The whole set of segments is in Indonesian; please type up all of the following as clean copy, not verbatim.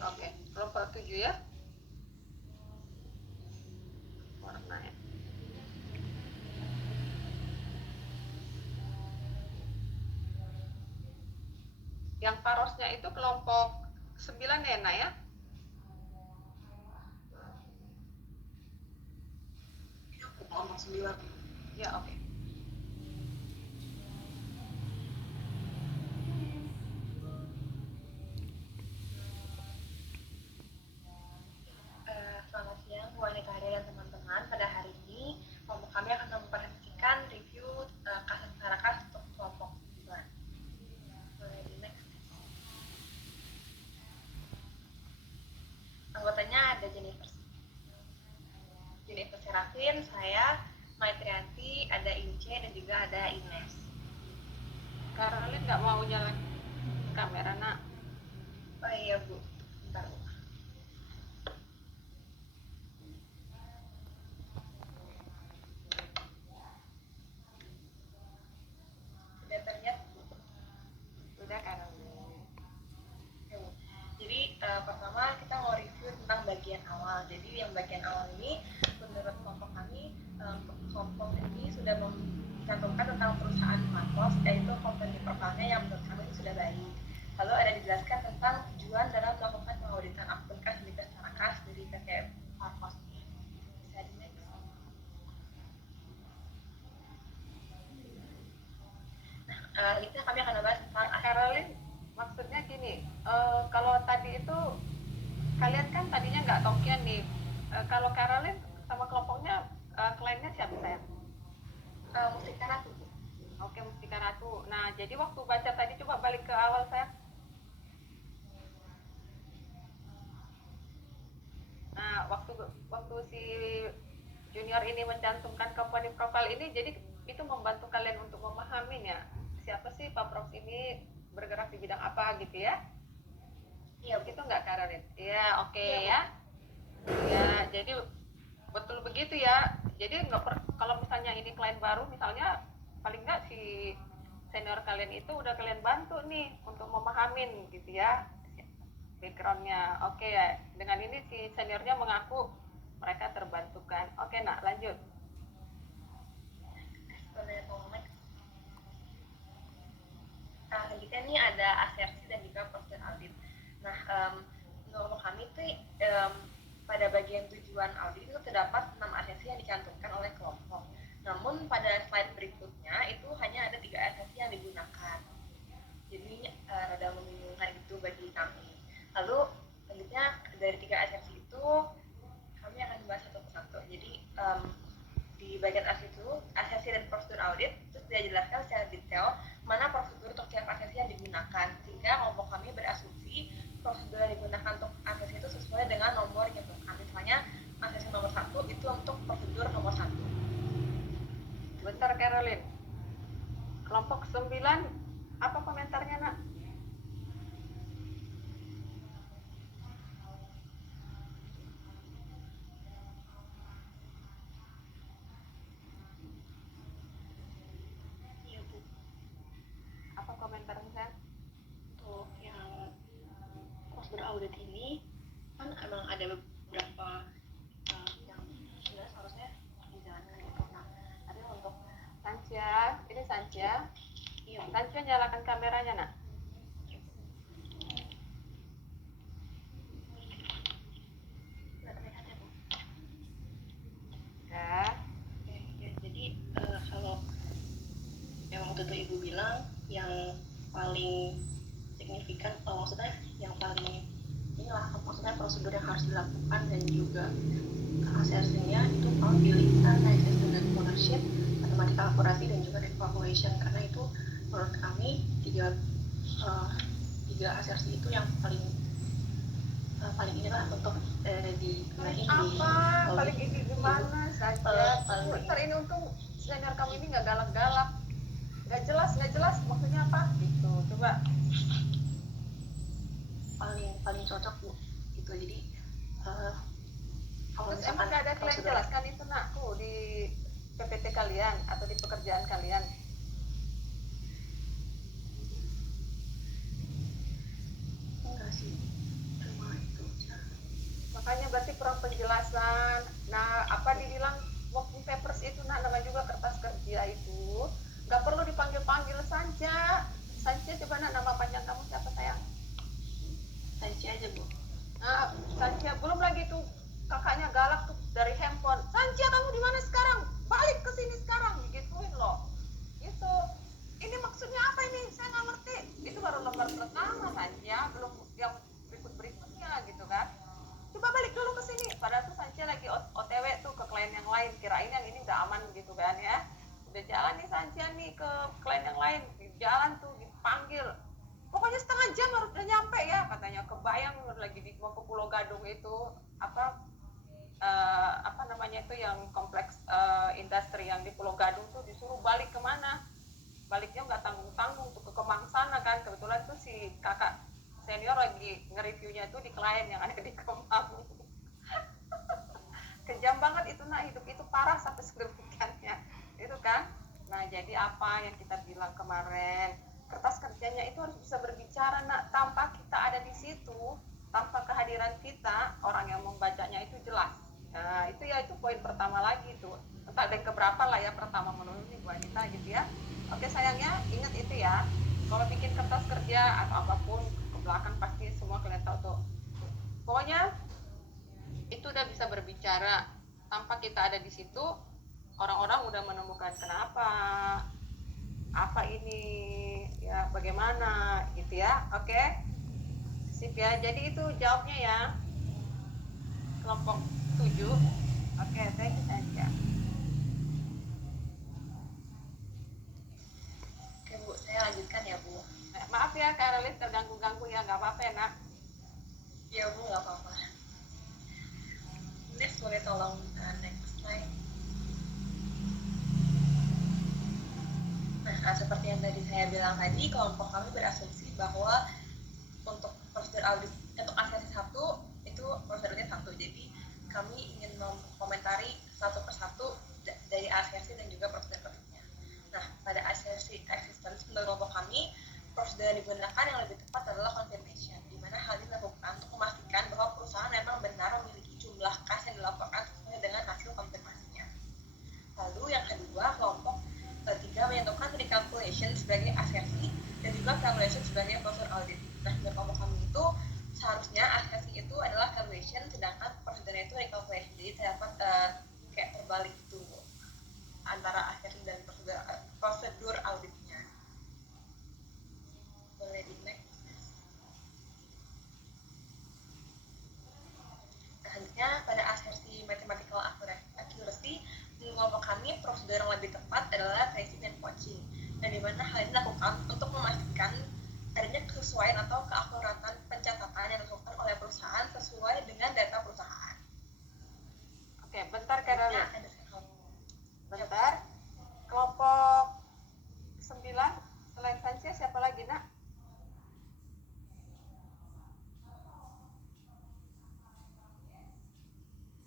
Oke, kelompok 7 ya. Warna ya. Yang parosnya itu kelompok 9 ya, Nak ya? Kelompok 9. Ya, oke. Selamat siang Bu Anita dan teman-teman. Pada hari ini kelompok kami akan mempresentasikan review kasus tarakas untuk kelompok 9. Boleh di next. Anggotanya ada Jennifer Serafin, saya, Maitrianti, ada Ince, dan juga ada Ines. Karolin nggak mau nyalain kamera, Nak. Oh iya Bu, bentar Bu. Sudah terlihat Bu? Sudah, Karolin. Jadi pertama kita mau review tentang bagian awal. Jadi yang bagian awal ini menurut kelompok kami, kelompok ini sudah mencantumkan tentang perusahaan Marcos, yaitu company profilnya yang menurut kami itu sudah baik. Lalu ada dijelaskan tentang tujuan dalam melakukan pengauditan akun kas milik secara kas dari PT Marcos. Bisa di next. Itu kami akan membahas tentang Karolin, maksudnya gini, kalau tadi itu kalian kan tadinya nggak tokian nih. Kalau Karolin sama kelompoknya kliennya siapa, sayang? Mustika Ratu. Oke, Mustika Ratu. Nah, jadi waktu baca tadi coba balik ke awal, sayang. Nah, waktu si junior ini mencantumkan company profile ini, jadi itu membantu kalian untuk memahami ya siapa sih Pak Prof ini, bergerak di bidang apa gitu ya? Iya, Begitu nggak, Karolin? Iya, oke iya, ya. Ya, jadi betul begitu ya. Jadi kalau misalnya ini klien baru, misalnya paling nggak si senior kalian itu udah kalian bantu nih untuk memahamin gitu ya backgroundnya. Oke ya, dengan ini si seniornya mengaku mereka terbantukan. Oke, nak lanjut. Kita ini ada asersi dan juga prosedur audit. Nah, menurut kami itu pada bagian tujuan audit itu terdapat 6 asersi yang dicantumkan oleh kelompok. Namun pada slide berikutnya itu hanya ada 3 asersi yang digunakan. Jadi rada membingungkan itu bagi kami. Lalu selanjutnya dari 3 asersi itu kami akan bahas satu persatu. Jadi di bagian asersi dan prosedur audit itu sudah dijelaskan secara detail mana prosedur untuk setiap asersi yang digunakan, sehingga kelompok kami berasumsi prosedur yang digunakan untuk asersi itu sesuai dengan nomor yang ditentukan. Misalnya asersi nomor 1 itu untuk prosedur nomor 1. Bentar, Caroline. Kelompok 9, apa komentarnya, nak? Iya Bu, Apa komentarnya? untuk yang prosedur audit ini kan emang ada beberapa yang sebenarnya seharusnya dijalankan gitu. Nah, tapi untuk Sancia, ini Sancia. iya Bu. Sancia nyalakan kameranya, nak. Nggak terlihat ya Bu. Ya. Ya, jadi kalau yang waktu itu Ibu bilang yang paling signifikan, maksudnya yang paling inilah maksudnya prosedur yang harus dilakukan dan juga hasilnya itu probability analysis dengan ownership, matematika akurasi dan juga evaluation, karena itu menurut kami tiga asersi itu yang paling inilah untuk digunain apa paling ini gimana saja ntar ini untung senior kamu ini nggak galak-galak, nggak jelas maksudnya apa gitu. Coba paling cocok Bu gitu. Jadi kalau terus emang nggak ada kalian jelaskan itu, nakku, di PPT kalian atau di pekerjaan kalian? enggak sih, cuma itu berarti kurang penjelasan. Nah, apa dibilang working papers itu nama juga kertas kerja itu nggak perlu dipanggil-panggil saja. Saja coba nama panjang kamu siapa sayang? Sanci aja Bu. Nah, Sancia belum lagi tuh kakaknya galak tuh dari handphone. Sancia kamu di mana sekarang? Balik ke sini sekarang, gituin loh. Itu, ini maksudnya apa ini? Saya nggak ngerti. Itu baru lembar pertama Sancia, belum yang berikutnya gitu kan. Coba balik dulu ke sini. Padahal tuh Sancia lagi OTW tuh ke klien yang lain. Kirain yang ini udah aman gitu kan ya. Udah jalan nih Sancia nih ke klien yang lain. Di jalan tuh dipanggil. Pokoknya setengah jam harus udah nyampe ya katanya. Kebayang lagi di mau ke Pulau Gadung itu apa namanya itu yang kompleks industri yang di Pulau Gadung tuh disuruh balik kemana? Baliknya nggak tanggung-tanggung tuh ke Kemang sana kan. Kebetulan tuh si kakak senior lagi nge-reviewnya tuh di klien yang ada di Kemang. Kejam banget itu hidup itu parah sampai sedemikiannya itu kan. Nah jadi apa yang kita bilang kemarin, kertas kerjanya itu harus bisa berbicara tanpa kita ada di situ, tanpa kehadiran kita orang yang membacanya itu jelas. Nah itu ya itu poin pertama lagi tuh, entah ada keberapa lah ya pertama menurut nih Bu Anita gitu ya. Oke sayangnya ingat itu ya, kalau bikin kertas kerja atau apapun ke belakang pasti semua kalian tahu tuh, pokoknya itu udah bisa berbicara tanpa kita ada di situ. Orang-orang udah menemukan kenapa, apa ini ya, bagaimana gitu ya. Oke sip ya, jadi itu jawabnya ya kelompok 7. Oke thank you Saja. Oke Bu, saya lanjutkan ya Bu. Maaf ya Karolis terganggu-ganggu ya, nggak apa-apa ya nak. Ya Bu, nggak apa-apa. Next boleh tolong next slide. Nah, seperti yang tadi saya bilang tadi, kelompok kami berasumsi bahwa untuk prosedur audit untuk asesi 1 itu prosedurnya 1. Jadi kami ingin mengomentari satu persatu dari asesi dan juga prosedur-prosedurnya. Nah, pada asesi existence menurut kelompok kami, prosedur yang digunakan yang lebih tepat adalah confirmation, di mana hal ini dilakukan untuk memastikan bahwa perusahaan memang benar memiliki jumlah kas yang dilaporkan sesuai dengan hasil konfirmasinya. Lalu yang kedua, kelompok 3 menentukan recalculation sebagai asersi dan juga calculation sebagai prosedur audit. Nah, menurut kelompok kami itu seharusnya asersi itu adalah calculation, sedangkan prosedurnya itu recalculation. Jadi terdapat kayak terbalik itu antara asersi dan prosedur auditnya. Boleh di next. Selanjutnya pada asersi mathematical accuracy, menurut kami prosedur yang lebih tepat adalah tracing dan poaching, dan dimana hal ini dilakukan untuk memastikan adanya kesesuaian atau keakuratan pencatatan yang dilakukan oleh perusahaan sesuai dengan data perusahaan. Oke bentar Karolis, bentar. Kelompok 9 selain Sancia siapa lagi nak?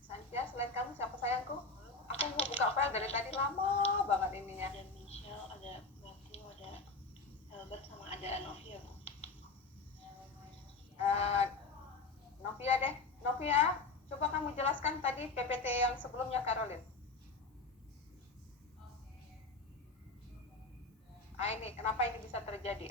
Sancia selain kamu siapa sayangku? Aku mau buka file dari tadi lama banget ininya. Ada Michelle, ada Matthew, ada Albert, sama ada Novia Bu. Novia deh. Novia, coba kamu jelaskan tadi PPT yang sebelumnya Caroline. Ini kenapa ini bisa terjadi?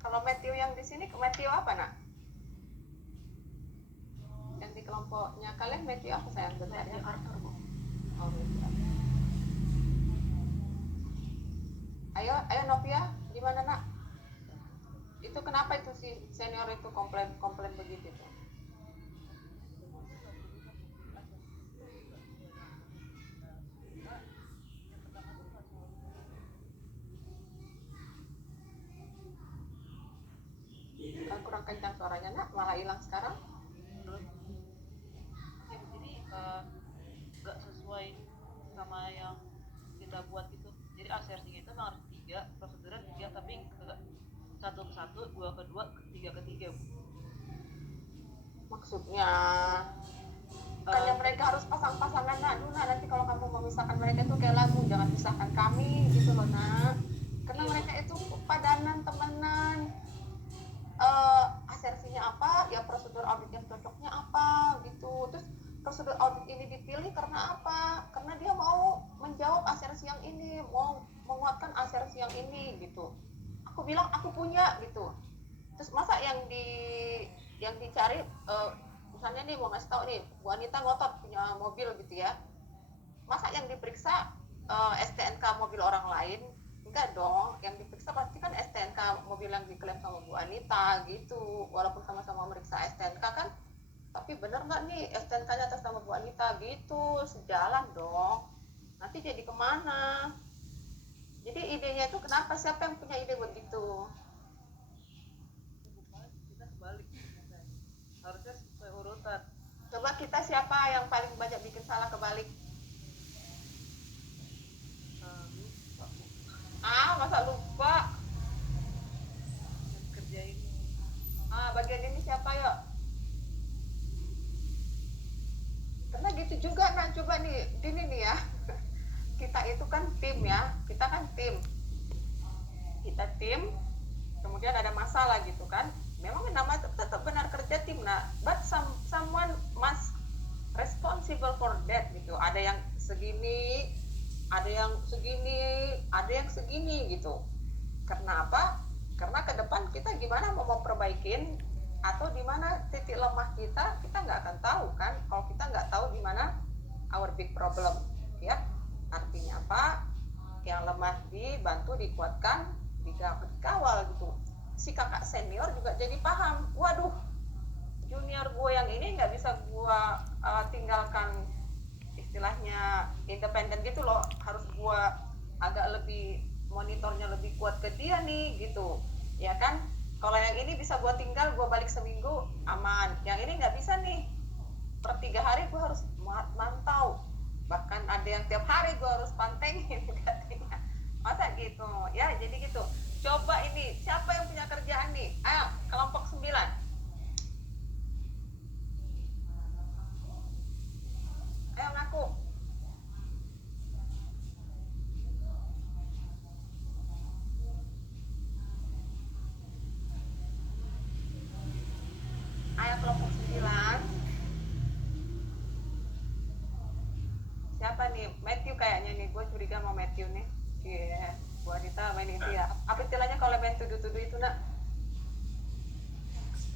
Kalau Matthew yang di sini, Matthew apa nak? Yang di kelompoknya kalian Matthew apa sayang? Matthew Arthur Bu. Oh, ayo Novia, gimana nak? Itu kenapa itu si senior itu komplain begitu tuh? Kurang kencang suaranya nak, malah hilang sekarang. Jadi nggak sesuai sama yang kita buat itu. Jadi asersinya itu memang harus 3, prosedurnya 3, tapi satu ke satu, 2 ke 2, 3 ke 3 Bu. Maksudnya bukannya mereka harus pasang-pasang misalkan mereka itu kayak lagu jangan pisahkan kami gitu loh nak, karena mereka itu padanan temenan. Asersinya apa ya, prosedur audit yang cocoknya apa gitu. Terus prosedur audit ini dipilih karena apa, karena dia mau menjawab asersi yang ini, mau menguatkan asersi yang ini gitu. Aku bilang aku punya gitu. Terus masa yang dicari misalnya nih mau ngasih tahu nih Bu Anita ngotot punya mobil gitu ya, masa yang diperiksa STNK mobil orang lain? Enggak dong, yang diperiksa pasti kan STNK mobil yang diklaim sama Bu Anita gitu. Walaupun sama-sama meriksa STNK kan, tapi bener nggak nih STNK-nya atas nama Bu Anita gitu, sejalan dong. Nanti jadi kemana? Jadi idenya itu kenapa, siapa yang punya ide begitu? Kita kebalik ternyata. Harusnya sesuai urutan. Coba kita siapa yang paling banyak bikin salah kebalik? Masa lupa? Yang kerja ini. Bagian ini siapa yuk? Karena gitu juga, nah coba nih, gini nih ya. Kita itu kan tim ya, kita kan tim. Kita tim, kemudian ada masalah gitu kan. Memang nama tetap benar kerja tim, nah, but someone must responsible for that gitu. Ada yang segini, ada yang segini, ada yang segini gitu. Karena apa? Karena ke depan kita gimana mau memperbaikin, atau di mana titik lemah kita nggak akan tahu kan. Kalau kita nggak tahu di mana our big problem, ya. Artinya apa? Yang lemah dibantu, dikuatkan, dikawal gitu. Si kakak senior juga jadi paham, waduh, junior gue yang ini nggak bisa gue tinggalkan, istilahnya independen gitu loh, harus gue agak lebih monitornya lebih kuat ke dia nih gitu, ya kan. Kalau yang ini bisa gue tinggal, gue balik seminggu aman, yang ini nggak bisa nih, per 3 hari gue harus mantau, bahkan ada yang tiap hari gue harus pantengin katanya. Masa gitu ya, jadi gitu. Coba ini siapa yang punya kerjaan nih, ayo kelompok 9, ayo ngaku. Ayo kelompok 9. Siapa nih? Matthew kayaknya nih, gue curiga sama Matthew nih. Iya, Bu Anita main itu ya. Apa istilahnya kalau main tuduh-tuduh itu nak?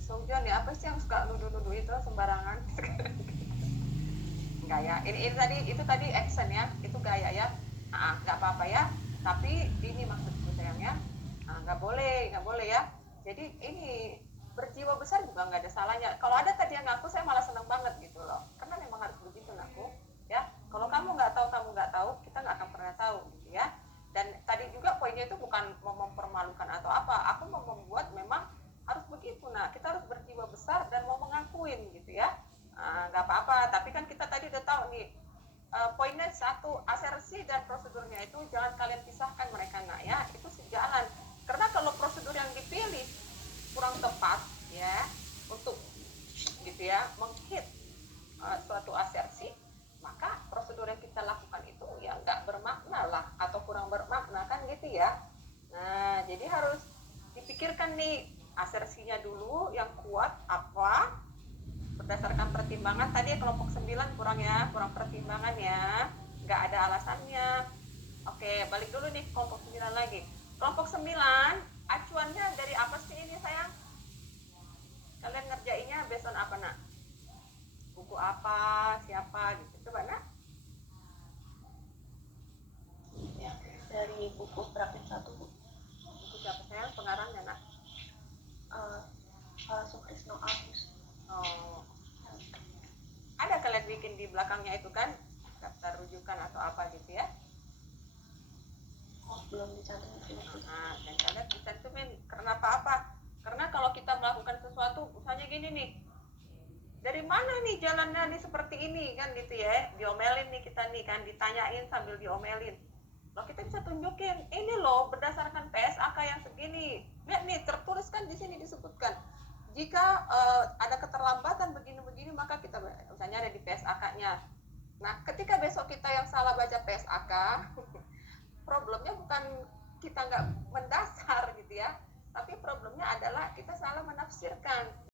Songjon ya, apa sih yang suka nuduh-nuduh itu sembarangan? Enggak ya, ini tadi, itu tadi action ya, itu gaya ya. Nggak apa-apa ya, tapi ini maksudku sayang ya. Nggak boleh ya. Jadi ini berjiwa besar juga nggak ada salahnya. Kalau ada tadi yang ngaku, saya malah senang banget gitu loh. Karena memang harus begitu ngaku, ya. Kalau kamu nggak tahu, kita nggak akan pernah tahu gitu ya. Dan tadi juga poinnya itu bukan mau mempermalukan atau apa. Aku mau membuat memang harus begitu. Nah, kita harus berjiwa besar dan mau mengakuin gitu ya. Nggak apa-apa. Tapi kan kita tadi udah tahu nih. Poinnya satu, asersi dan prosedurnya itu jangan kalian pisahkan mereka, nak ya. Itu sejalan. Karena kalau prosedur yang dipilih kurang tepat ya untuk gitu ya menghit suatu asersi, maka prosedur yang kita lakukan itu ya nggak bermakna lah, atau kurang bermakna kan gitu ya. Nah, jadi harus dipikirkan nih asersinya dulu yang kuat apa, berdasarkan pertimbangan. Tadi kelompok 9 kurang pertimbangan ya, nggak ada alasannya. Oke, balik dulu nih kelompok 9 lagi. Kelompok 9, acuannya dari apa sih ini sayang? Kalian ngerjainnya based on apa nak? Buku apa, siapa gitu, coba nak? Ya, dari buku praktik 1 Bu. Buku siapa sayang, pengarangnya nak? Sukrisno Agus. Ada kalian bikin di belakangnya itu kan daftar rujukan atau apa gitu ya? Belum dicantumin. Dan kalian dicantumin karena apa? Karena kalau kita melakukan sesuatu, misalnya gini nih, dari mana nih jalannya nih seperti ini kan gitu ya, diomelin nih kita nih kan, ditanyain sambil diomelin. Loh, kita bisa tunjukin ini loh berdasarkan PSAK yang segini. Lihat nih, tertulis kan di sini disebutkan jika ada keterlambatan begini-begini, maka kita misalnya ada di PSAK-nya Nah, ketika besok kita yang salah baca PSAK, problemnya bukan kita nggak mendasar gitu ya, tapi problemnya adalah kita salah menafsirkan.